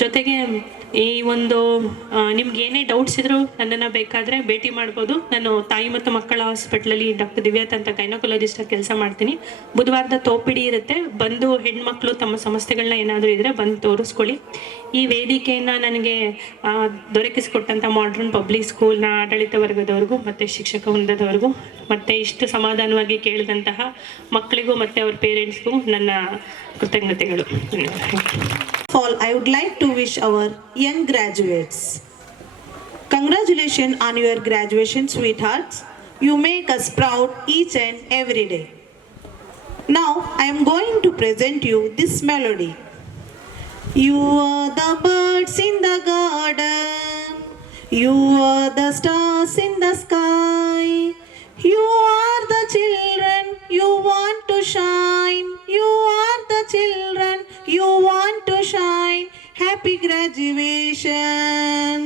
ಜೊತೆಗೆ ಈ ಒಂದು ನಿಮ್ಗೆ ಏನೇ ಡೌಟ್ಸ್ ಇದ್ದರೂ ನನ್ನನ್ನು ಬೇಕಾದರೆ ಭೇಟಿ ಮಾಡ್ಬೋದು. ನಾನು ತಾಯಿ ಮತ್ತು ಮಕ್ಕಳ ಹಾಸ್ಪಿಟ್ಲಲ್ಲಿ ಡಾಕ್ಟರ್ ದಿವ್ಯಾತ್ ಅಂತ ಗೈನಕಾಲಜಿಸ್ಟಾಗಿ ಕೆಲಸ ಮಾಡ್ತೀನಿ. ಬುಧವಾರದ ತೋಪಿಡಿ ಇರುತ್ತೆ, ಬಂದು ಹೆಣ್ಮಕ್ಳು ತಮ್ಮ ಸಮಸ್ಯೆಗಳನ್ನ ಏನಾದರೂ ಇದ್ದರೆ ಬಂದು ತೋರಿಸ್ಕೊಳ್ಳಿ. ಈ ವೇದಿಕೆಯನ್ನು ನನಗೆ ದೊರಕಿಸಿಕೊಟ್ಟಂಥ ಮಾಡ್ರನ್ ಪಬ್ಲಿಕ್ ಸ್ಕೂಲ್ನ ಆಡಳಿತ ವರ್ಗದವ್ರಿಗೂ ಮತ್ತು ಶಿಕ್ಷಕ ವೃಂದದವ್ರಿಗೂ ಮತ್ತು ಇಷ್ಟು ಸಮಾಧಾನವಾಗಿ ಕೇಳಿದಂತಹ ಮಕ್ಕಳಿಗೂ ಮತ್ತು ಅವ್ರ ಪೇರೆಂಟ್ಸ್ಗೂ ನನ್ನ ಕೃತಜ್ಞತೆಗಳು. All, I would like to wish our young graduates, congratulations on your graduation, sweethearts. You make us proud each and every day. Now I am going to present you this melody. You are the birds in the garden, you are the stars in the sky, you are the children you want to shine, you are the children you want to shine. Happy graduation,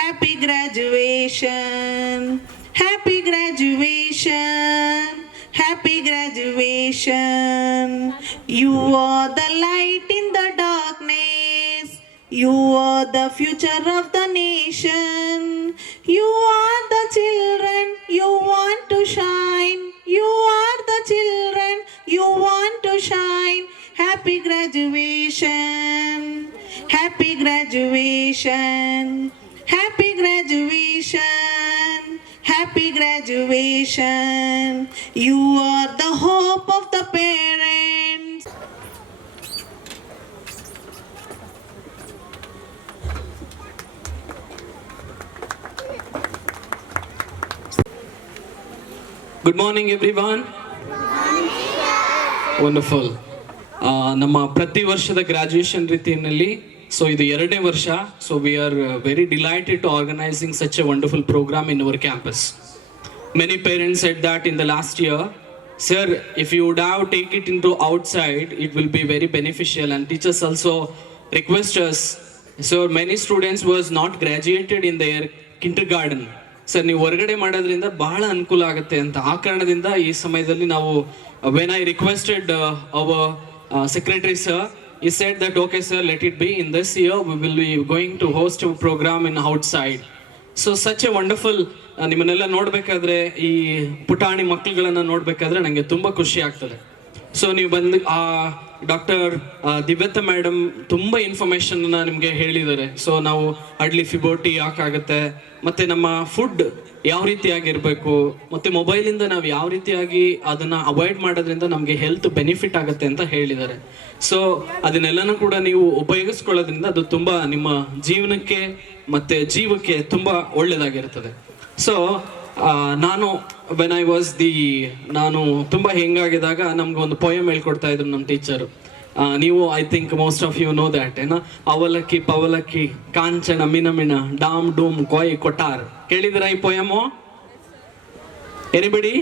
happy graduation, happy graduation, happy graduation. You are the light in the darkness, you are the future of the nation, you are the children you want to shine, you are the children you want to shine. Happy graduation, happy graduation, happy graduation, happy graduation. You are the hope of the parents. Good morning everyone. Wonderful. ನಮ್ಮ ಪ್ರತಿ ವರ್ಷದ graduation ರೀತಿಯಲ್ಲಿ so ಇದು 2ನೇ ವರ್ಷ. So we are very delighted to organising such a wonderful programme in our campus. Many parents said that in the last year, sir, if you would have take it into outside, it will be very beneficial. And teachers also request us. So many students was not graduated in their kindergarten. Sir ನೀವು ಹೊರಗಡೆ ಮಾಡೋದ್ರಿಂದ ಬಹಳ ಅನುಕೂಲ ಆಗುತ್ತೆ ಅಂತ. ಆ ಕಾರಣದಿಂದ ಈ ಸಮಯದಲ್ಲಿ ನಾವು when I requested our secretary sir, he said that okay sir, let it be in this year we will be going to host a program in outside. So such a wonderful ನಿಮ್ಮನ್ನೆಲ್ಲ ನೋಡಬೇಕಾದ್ರೆ, ಈ ಪುಟಾಣಿ ಮಕ್ಕಳುಗಳನ್ನು ನೋಡಬೇಕಾದ್ರೆ ನನಗೆ ತುಂಬ ಖುಷಿ ಆಗ್ತದೆ. So ನೀವು ಬಂದು ಡಾಕ್ಟರ್ ದಿವ್ಯತ ಮೇಡಮ್ ತುಂಬ ಇನ್ಫಾರ್ಮೇಷನ್ನ ನಿಮಗೆ ಹೇಳಿದ್ದಾರೆ. ಸೊ ನಾವು ಅಡ್ಲಿ ಫಿಬೋಟಿ ಯಾಕಾಗುತ್ತೆ, ಮತ್ತು ನಮ್ಮ ಫುಡ್ ಯಾವ ರೀತಿಯಾಗಿರಬೇಕು, ಮತ್ತು ಮೊಬೈಲಿಂದ ನಾವು ಯಾವ ರೀತಿಯಾಗಿ ಅದನ್ನು ಅವಾಯ್ಡ್ ಮಾಡೋದ್ರಿಂದ ನಮಗೆ ಹೆಲ್ತ್ ಬೆನಿಫಿಟ್ ಆಗುತ್ತೆ ಅಂತ ಹೇಳಿದ್ದಾರೆ. ಸೊ ಅದನ್ನೆಲ್ಲನೂ ಕೂಡ ನೀವು ಉಪಯೋಗಿಸ್ಕೊಳ್ಳೋದ್ರಿಂದ ಅದು ತುಂಬ ನಿಮ್ಮ ಜೀವನಕ್ಕೆ ಮತ್ತು ಜೀವಕ್ಕೆ ತುಂಬ ಒಳ್ಳೆಯದಾಗಿರ್ತದೆ. ಸೊ ನಾನು ವೆನ್ ಐ ವಾಸ್ ನಾನು ತುಂಬ ಹೆಂಗಾಗಿದಾಗ ನಮ್ಗೆ ಒಂದು ಪೊಯಮ್ ಹೇಳ್ಕೊಡ್ತಾ ಇದ್ರು ನಮ್ಮ ಟೀಚರು. ನೀವು I think most of you know that ಏನ, ಅವಲಕ್ಕಿ ಪವಲಕ್ಕಿ ಕಾಂಚನ ಮಿನಮಿನ ಡಾಮ್ ಡೂಮ್ ಕೊಯ್ ಕೊಟ್ಟಾರ್. ಕೇಳಿದಿರ ಈ ಪೊಯಮು? ಎನಿಬಡಿ?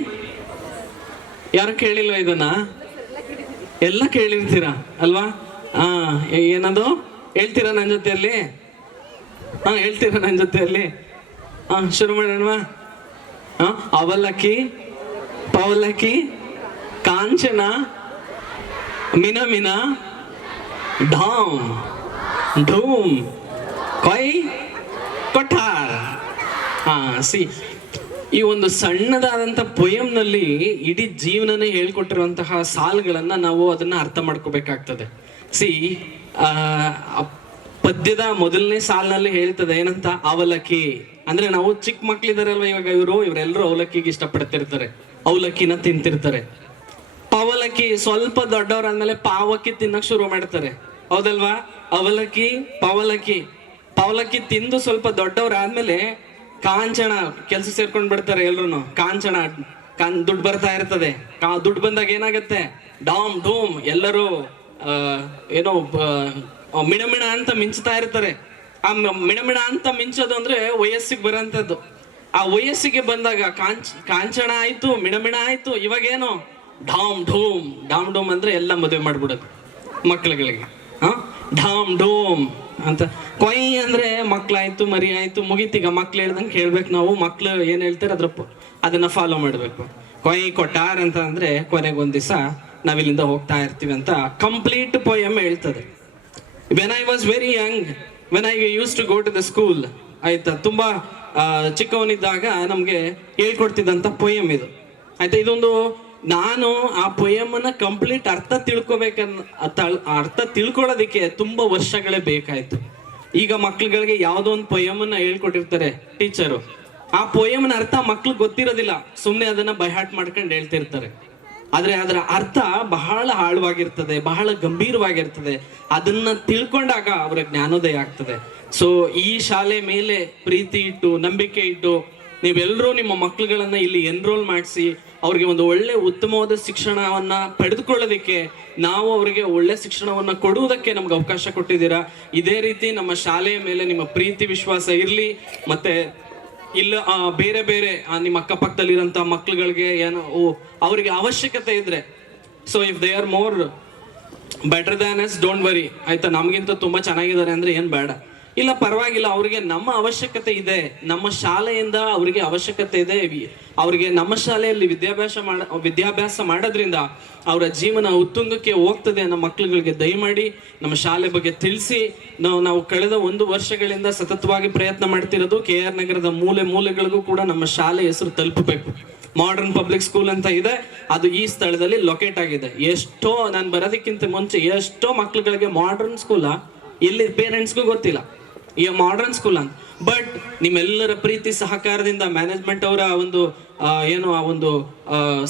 ಯಾರು ಕೇಳಿಲ್ವ ಇದನ್ನ? ಎಲ್ಲ ಕೇಳಿರ್ತೀರಾ ಅಲ್ವಾ? ಏನದು ಹೇಳ್ತೀರಾ ನನ್ನ ಜೊತೆಯಲ್ಲಿ? ಹೇಳ್ತೀರಾ ನನ್ನ ಜೊತೆಯಲ್ಲಿ? ಶುರು ಮಾಡೋಣವಾ? ಅವಲಕ್ಕಿ ಪವಲಕ್ಕಿ ಕಾಂಚನ ಮಿನ ಮಿನ ಢಾಮ್ ಢೂಮ್ ಕೊಯ್ ಕೊಠಾರ್. ಸಿ, ಈ ಒಂದು ಸಣ್ಣದಾದಂಥ ಪೊಯಮ್ನಲ್ಲಿ ಇಡೀ ಜೀವನನೇ ಹೇಳ್ಕೊಟ್ಟಿರುವಂತಹ ಸಾಲುಗಳನ್ನು ನಾವು ಅದನ್ನು ಅರ್ಥ ಮಾಡ್ಕೋಬೇಕಾಗ್ತದೆ. ಸಿ, ಪದ್ಯದ ಮೊದಲನೇ ಸಾಲಿನಲ್ಲಿ ಹೇಳ್ತದೆ ಏನಂತ, ಅವಲಕ್ಕಿ ಅಂದ್ರೆ ನಾವು ಚಿಕ್ಕ ಮಕ್ಳಿದಾರಲ್ವ ಇವಾಗ, ಇವರೆಲ್ಲರೂ ಅವಲಕ್ಕಿಗೆ ಇಷ್ಟಪಡ್ತಿರ್ತಾರೆ, ಅವಲಕ್ಕಿನ ತಿಂತಿರ್ತಾರೆ. ಪವಲಕ್ಕಿ ಸ್ವಲ್ಪ ದೊಡ್ಡವರಾದ್ಮೇಲೆ ಪಾವಕ್ಕಿ ತಿನ್ನಕ್ ಶುರು ಮಾಡ್ತಾರೆ, ಹೌದಲ್ವಾ? ಅವಲಕ್ಕಿ ಪವಲಕ್ಕಿ ತಿಂದು ಸ್ವಲ್ಪ ದೊಡ್ಡವರಾದ್ಮೇಲೆ ಕಾಂಚನ ಕೆಲಸ ಸೇರ್ಕೊಂಡ್ ಬಿಡ್ತಾರೆ ಎಲ್ರು. ಕಾಂಚನ ದುಡ್ಡು ಬರ್ತಾ ಇರ್ತದೆ. ದುಡ್ಡು ಬಂದಾಗ ಏನಾಗತ್ತೆ, ಡಾಮ್ ಡೂಮ್ ಎಲ್ಲರೂ ಏನೋ ಮಿಣಮಿಣ ಅಂತ ಮಿಂಚ್ತಾ ಇರ್ತಾರೆ. ಆ ಮಿಣಮಿಣ ಅಂತ ಮಿಂಚೋದು ಅಂದ್ರೆ ವಯಸ್ಸಿಗೆ ಬರೋಂಥದ್ದು. ಆ ವಯಸ್ಸಿಗೆ ಬಂದಾಗ ಕಾಂಚನ ಆಯ್ತು, ಮಿಣಮಿಣ ಆಯ್ತು, ಇವಾಗೇನು ಢಾಮ್ ಢೂಮ್ ಅಂದ್ರೆ ಎಲ್ಲ ಮದುವೆ ಮಾಡ್ಬಿಡೋದು ಮಕ್ಳುಗಳಿಗೆ. ಢಾಮ್ ಡೂಮ್ ಅಂತ ಕೊಯ್ ಅಂದ್ರೆ ಮಕ್ಳಾಯ್ತು, ಮರಿ ಆಯ್ತು, ಮುಗೀತೀಗ. ಮಕ್ಳು ಹೇಳ್ದಂಗೆ ಕೇಳ್ಬೇಕು ನಾವು. ಮಕ್ಳು ಏನ್ ಹೇಳ್ತಾರೆ ಅದನ್ನ ಫಾಲೋ ಮಾಡ್ಬೇಕು. ಕೊಯ್ ಕೊಟ್ಟಾರ್ ಅಂತ ಅಂದ್ರೆ ಕೊನೆಗೆ ಒಂದ್ ದಿವಸ ನಾವಿಲ್ಲಿಂದ ಹೋಗ್ತಾ ಇರ್ತೀವಿ ಅಂತ ಕಂಪ್ಲೀಟ್ ಪೋಯಮ್ ಹೇಳ್ತದೆ. When I was very young, when I use to go to the school, ಆಯ್ತಾ, ತುಂಬಾ ಚಿಕ್ಕವನಿದ್ದಾಗ ನಮ್ಗೆ ಹೇಳ್ಕೊಡ್ತಿದ್ದಂತ ಪೋಯಮ್ ಇದು, ಆಯ್ತಾ. ಇದೊಂದು ನಾನು ಆ ಪೋಯಮ್ ಅನ್ನ ಕಂಪ್ಲೀಟ್ ಅರ್ಥ ತಿಳ್ಕೊಳ್ಳೋದಕ್ಕೆ ತುಂಬಾ ವರ್ಷಗಳೇ ಬೇಕಾಯ್ತು. ಈಗ ಮಕ್ಳುಗಳಿಗೆ ಯಾವ್ದೋ ಒಂದು ಪೋಯಮ್ ಅನ್ನ ಹೇಳ್ಕೊಟ್ಟಿರ್ತಾರೆ ಟೀಚರು, ಆ ಪೋಯಮ್ನ ಅರ್ಥ ಮಕ್ಳಿಗೆ ಗೊತ್ತಿರೋದಿಲ್ಲ, ಸುಮ್ನೆ ಅದನ್ನ ಬೈಹಾಟ್ ಮಾಡ್ಕೊಂಡು ಹೇಳ್ತಿರ್ತಾರೆ. ಆದ್ರೆ ಅದರ ಅರ್ಥ ಬಹಳ ಆಳವಾಗಿರ್ತದೆ, ಬಹಳ ಗಂಭೀರವಾಗಿರ್ತದೆ. ಅದನ್ನ ತಿಳ್ಕೊಂಡಾಗ ಅವರ ಜ್ಞಾನೋದಯ ಆಗ್ತದೆ. ಸೊ ಈ ಶಾಲೆ ಮೇಲೆ ಪ್ರೀತಿ ಇಟ್ಟು, ನಂಬಿಕೆ ಇಟ್ಟು ನೀವೆಲ್ಲರೂ ನಿಮ್ಮ ಮಕ್ಳುಗಳನ್ನ ಇಲ್ಲಿ ಎನ್ರೋಲ್ ಮಾಡಿಸಿ ಅವ್ರಿಗೆ ಒಂದು ಒಳ್ಳೆ ಉತ್ತಮವಾದ ಶಿಕ್ಷಣವನ್ನ ಪಡೆದುಕೊಳ್ಳೋದಕ್ಕೆ, ನಾವು ಅವರಿಗೆ ಒಳ್ಳೆ ಶಿಕ್ಷಣವನ್ನ ಕೊಡುವುದಕ್ಕೆ ನಮ್ಗೆ ಅವಕಾಶ ಕೊಟ್ಟಿದ್ದೀರಾ. ಇದೇ ರೀತಿ ನಮ್ಮ ಶಾಲೆಯ ಮೇಲೆ ನಿಮ್ಮ ಪ್ರೀತಿ ವಿಶ್ವಾಸ ಇರ್ಲಿ. ಮತ್ತೆ ಇಲ್ಲ ಬೇರೆ ಬೇರೆ ನಿಮ್ಮ ಅಕ್ಕಪಕ್ಕದಲ್ಲಿರೋಂಥ ಮಕ್ಳುಗಳಿಗೆ ಏನೋ ಅವರಿಗೆ ಅವಶ್ಯಕತೆ ಇದ್ರೆ, so if they are more better than us, don't worry, ಆಯ್ತಾ. ನಮ್ಗಿಂತ ತುಂಬಾ ಚೆನ್ನಾಗಿದ್ದಾರೆ ಅಂದ್ರೆ ಏನ್ ಬೇಡ, ಇಲ್ಲ ಪರವಾಗಿಲ್ಲ, ಅವ್ರಿಗೆ ನಮ್ಮ ಅವಶ್ಯಕತೆ ಇದೆ, ನಮ್ಮ ಶಾಲೆಯಿಂದ ಅವರಿಗೆ ಅವಶ್ಯಕತೆ ಇದೆ, ಅವರಿಗೆ ನಮ್ಮ ಶಾಲೆಯಲ್ಲಿ ವಿದ್ಯಾಭ್ಯಾಸ ಮಾಡೋದ್ರಿಂದ ಅವರ ಜೀವನ ಉತ್ತುಂಗಕ್ಕೆ ಹೋಗ್ತದೆ ಅನ್ನೋ ಮಕ್ಳುಗಳಿಗೆ ದಯಮಾಡಿ ನಮ್ಮ ಶಾಲೆ ಬಗ್ಗೆ ತಿಳಿಸಿ. ನಾವು ಕಳೆದ 1 ವರ್ಷಗಳಿಂದ ಸತತವಾಗಿ ಪ್ರಯತ್ನ ಮಾಡ್ತಿರೋದು KR ನಗರದ ಮೂಲೆಗಳಿಗೂ ಕೂಡ ನಮ್ಮ ಶಾಲೆ ಹೆಸರು ತಲುಪಬೇಕು. ಮಾಡರ್ನ್ ಪಬ್ಲಿಕ್ ಸ್ಕೂಲ್ ಅಂತ ಇದೆ, ಅದು ಈ ಸ್ಥಳದಲ್ಲಿ ಲೊಕೇಟ್ ಆಗಿದೆ. ಎಷ್ಟೋ ನಾನು ಬರೋದಕ್ಕಿಂತ ಮುಂಚೆ ಎಷ್ಟೋ ಮಕ್ಳುಗಳಿಗೆ ಮಾಡರ್ನ್ ಸ್ಕೂಲ ಇಲ್ಲಿ ಪೇರೆಂಟ್ಸ್ಗೂ ಗೊತ್ತಿಲ್ಲ, ಈ ಮಾಡರ್ನ್ ಸ್ಕೂಲ್ ಅಂತ. ಬಟ್ ನಿಮ್ಮೆಲ್ಲರ ಪ್ರೀತಿ ಸಹಕಾರದಿಂದ, ಮ್ಯಾನೇಜ್ಮೆಂಟ್ ಅವರ ಒಂದು ಆ ಒಂದು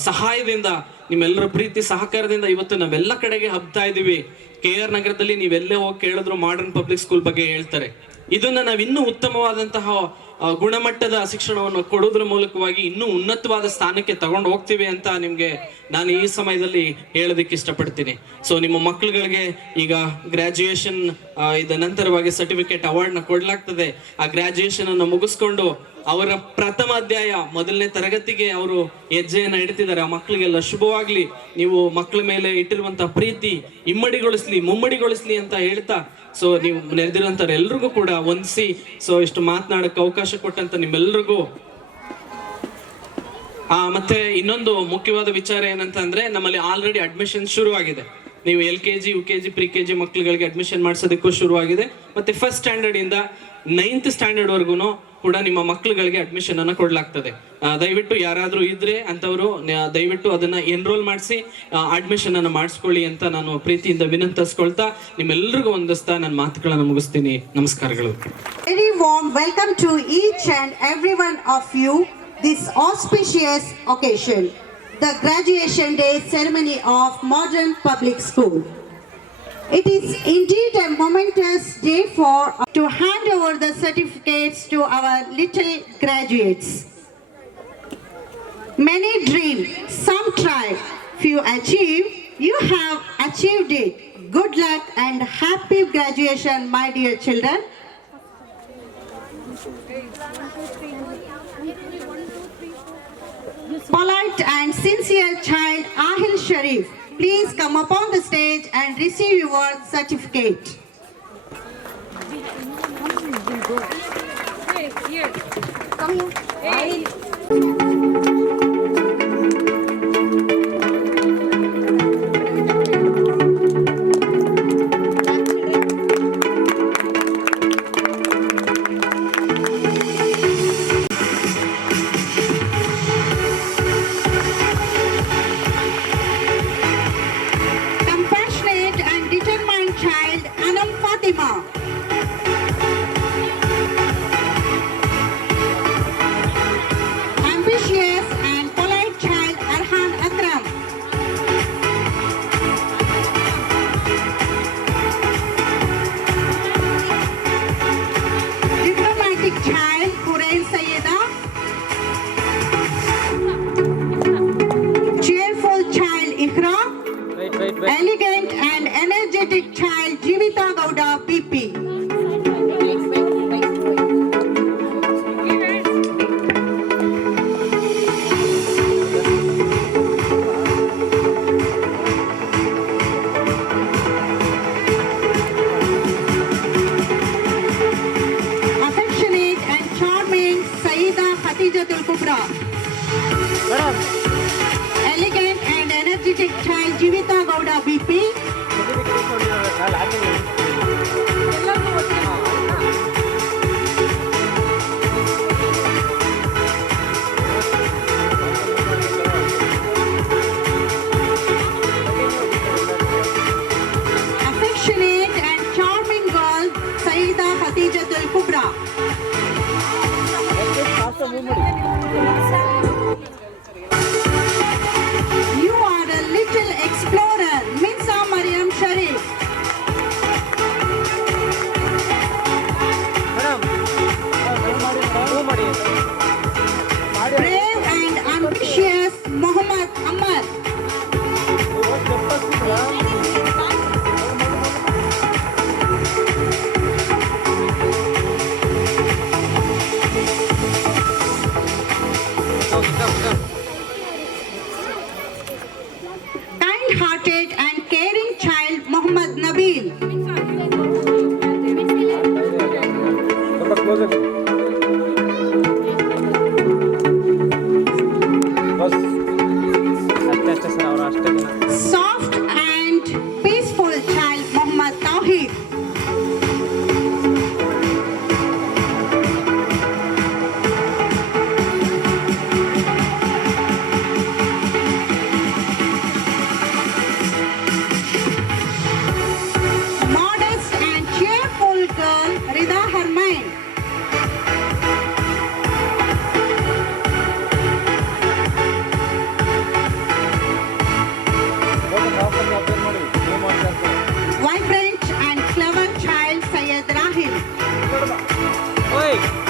ಸಹಾಯದಿಂದ, ನಿಮ್ಮೆಲ್ಲರ ಪ್ರೀತಿ ಸಹಕಾರದಿಂದ ಇವತ್ತು ನಾವೆಲ್ಲ ಕಡೆಗೆ ಹಬ್ತಾ ಇದೀವಿ. KR ನಗರದಲ್ಲಿ ನೀವೆಲ್ಲೇ ಹೋಗಿ ಕೇಳಿದ್ರು ಮಾಡರ್ನ್ ಪಬ್ಲಿಕ್ ಸ್ಕೂಲ್ ಬಗ್ಗೆ ಹೇಳ್ತಾರೆ. ಇದನ್ನ ನಾವು ಇನ್ನೂ ಉತ್ತಮವಾದಂತಹ ಗುಣಮಟ್ಟದ ಶಿಕ್ಷಣವನ್ನು ಕೊಡೋದ್ರ ಮೂಲಕವಾಗಿ ಇನ್ನೂ ಉನ್ನತವಾದ ಸ್ಥಾನಕ್ಕೆ ತಗೊಂಡು ಹೋಗ್ತೀವಿ ಅಂತ ನಿಮ್ಗೆ ನಾನು ಈ ಸಮಯದಲ್ಲಿ ಹೇಳೋದಕ್ಕೆ ಇಷ್ಟಪಡ್ತೀನಿ. ಸೊ ನಿಮ್ಮ ಮಕ್ಕಳುಗಳಿಗೆ ಈಗ ಗ್ರಾಜುಯೇಷನ್ ಇದ ನಂತರವಾಗಿ ಸರ್ಟಿಫಿಕೇಟ್ ಅವಾರ್ಡ್ನ ಕೊಡ್ಲಾಗ್ತದೆ. ಆ ಗ್ರಾಜುಯೇಷನ್ ಅನ್ನು ಮುಗಿಸ್ಕೊಂಡು ಅವರ ಪ್ರಥಮ ಅಧ್ಯಾಯ 1ನೇ ತರಗತಿಗೆ ಅವರು ಹೆಜ್ಜೆಯನ್ನ ಇಡ್ತಿದ್ದಾರೆ. ಆ ಮಕ್ಕಳಿಗೆಲ್ಲ ಶುಭವಾಗ್ಲಿ, ನೀವು ಮಕ್ಕಳ ಮೇಲೆ ಇಟ್ಟಿರುವಂತಹ ಪ್ರೀತಿ ಮುಮ್ಮಡಿಗೊಳಿಸ್ಲಿ ಅಂತ ಹೇಳ್ತಾ, ಸೊ ನೀವು ನೆರೆದಿರೋಂಥವ್ರು ಎಲ್ರಿಗೂ ಕೂಡ ವಂದಿಸಿ, ಸೊ ಇಷ್ಟು ಮಾತನಾಡಕ್ಕೆ ಅವಕಾಶ ಕೊಟ್ಟಂತ ನಿಮ್ಮೆಲ್ರಿಗೂ. ಮತ್ತೆ ಇನ್ನೊಂದು ಮುಖ್ಯವಾದ ವಿಚಾರ ಏನಂತ ಅಂದ್ರೆ, ನಮ್ಮಲ್ಲಿ ಆಲ್ರೆಡಿ ಅಡ್ಮಿಷನ್ ಶುರು ಆಗಿದೆ. ನೀವು LKG, UKG, ಪ್ರಿ-KG ಮಕ್ಕಳುಗಳಿಗೆ ಅಡ್ಮಿಷನ್ ಮಾಡಿಸೋದಕ್ಕೂ ಶುರುವಾಗಿದೆ. ಮತ್ತೆ ಫಸ್ಟ್ ಸ್ಟ್ಯಾಂಡರ್ಡ್ ಇಂದ 9th ಸ್ಟ್ಯಾಂಡರ್ಡ್ ವರ್ಗು ಕೂಡ ನಿಮ್ಮ ಮಕ್ಕಳುಗಳಿಗೆ ಅಡ್ಮಿಷನ್ ಅನ್ನ ಕೊಡ್ಲಾಗ್ತದೆ. ದಯವಿಟ್ಟು ಯಾರಾದ್ರೂ ಇದ್ರೆ ಅಂತವರು ದಯವಿಟ್ಟು ಅದನ್ನ ಎನ್ರೋಲ್ ಮಾಡಿಸಿ ಅಡ್ಮಿಷನ್ ಅನ್ನ ಮಾಡಿಸ್ಕೊಳ್ಳಿ ಅಂತ ನಾನು ಪ್ರೀತಿಯಿಂದ ವಿನಂತಿಸ್ಕೊಳ್ತಾ ನಿಮ್ಮೆಲ್ಲರಿಗೂ ವಂದಿಸ್ತಾ ನನ್ನ ಮಾತುಗಳನ್ನ ಮುಗಿಸ್ತೀನಿ. ನಮಸ್ಕಾರಗಳು. Very warm welcome to each and every one of you this auspicious occasion, the graduation day ceremony of Modern Public School. It is indeed a momentous day to hand over the certificates to our little graduates. Many dream, some try, few achieve. You have achieved it. Good luck and happy graduation, my dear children. Polite and sincere child Ahil Sharif, please come upon the stage and receive your certificate. Come here. Compassionate and determined child Anam Fatima. Ambitious mind. Vibrant and clever child Syed Rahim. ಓಯ್